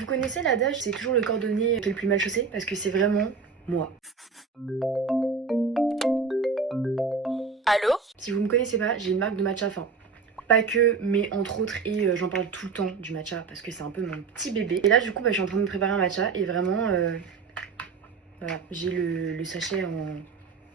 Vous connaissez l'adage, c'est toujours le cordonnier qui est le plus mal chaussé, parce que c'est vraiment moi. Allô? Si vous me connaissez pas, j'ai une marque de matcha, enfin pas que, mais entre autres, et j'en parle tout le temps du matcha parce que c'est un peu mon petit bébé. Et là du coup je suis en train de me préparer un matcha et vraiment voilà, j'ai le sachet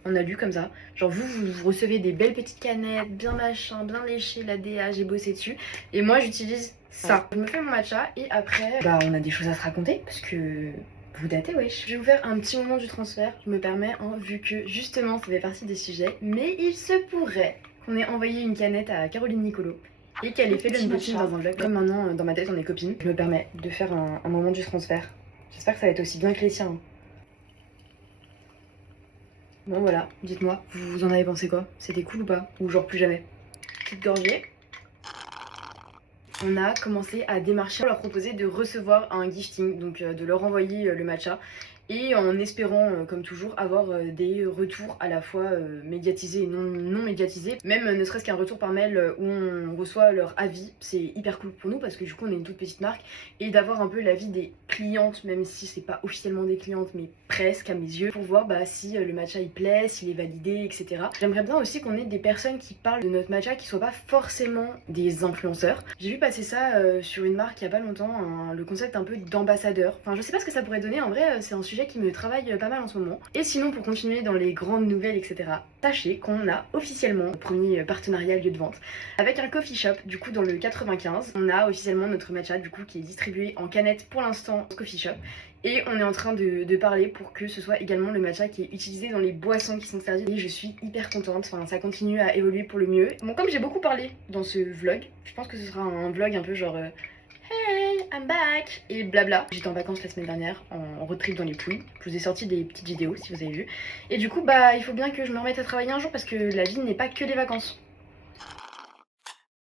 en alu comme ça. Genre vous recevez des belles petites canettes, bien machin, bien léché, la DA, j'ai bossé dessus. Et moi j'utilise ça. Je me fais mon matcha et après, bah on a des choses à se raconter parce que vous datez, wesh. Je vais vous faire un petit moment du transfert, je me permets, hein, vu que justement ça fait partie des sujets. Mais il se pourrait qu'on ait envoyé une canette à Caroline Nicolo et qu'elle ait fait l'unboxing dans un vlog. Comme maintenant dans ma tête on est copines, je me permets de faire un moment du transfert. J'espère que ça va être aussi bien que les tiens. Bon voilà, dites-moi, vous en avez pensé quoi? C'était cool ou pas? Ou genre plus jamais? Petite gorgée. On a commencé à démarcher pour leur proposer de recevoir un gifting, donc de leur envoyer le matcha. Et en espérant, comme toujours, avoir des retours à la fois médiatisés et non médiatisés. Même ne serait-ce qu'un retour par mail où on reçoit leur avis, c'est hyper cool pour nous parce que du coup on est une toute petite marque. Et d'avoir un peu l'avis des clientes, même si c'est pas officiellement des clientes, mais presque à mes yeux, pour voir bah, si le matcha il plaît, s'il est validé, etc. J'aimerais bien aussi qu'on ait des personnes qui parlent de notre matcha qui soient pas forcément des influenceurs. J'ai vu passer ça sur une marque il y a pas longtemps, le concept un peu d'ambassadeur. Enfin je sais pas ce que ça pourrait donner, en vrai c'est un sujet qui me travaille pas mal en ce moment. Et sinon pour continuer dans les grandes nouvelles etc, sachez qu'on a officiellement le premier partenariat lieu de vente avec un coffee shop du coup dans le 95. On a officiellement notre matcha du coup qui est distribué en canette pour l'instant au coffee shop. Et on est en train de parler pour que ce soit également le matcha qui est utilisé dans les boissons qui sont servies. Et je suis hyper contente, enfin ça continue à évoluer pour le mieux. Bon comme j'ai beaucoup parlé dans ce vlog, je pense que ce sera un vlog un peu genre hey, I'm back et blabla. J'étais en vacances la semaine dernière en road trip dans les Pouilles. Je vous ai sorti des petites vidéos si vous avez vu. Et du coup bah il faut bien que je me remette à travailler un jour parce que la vie n'est pas que les vacances.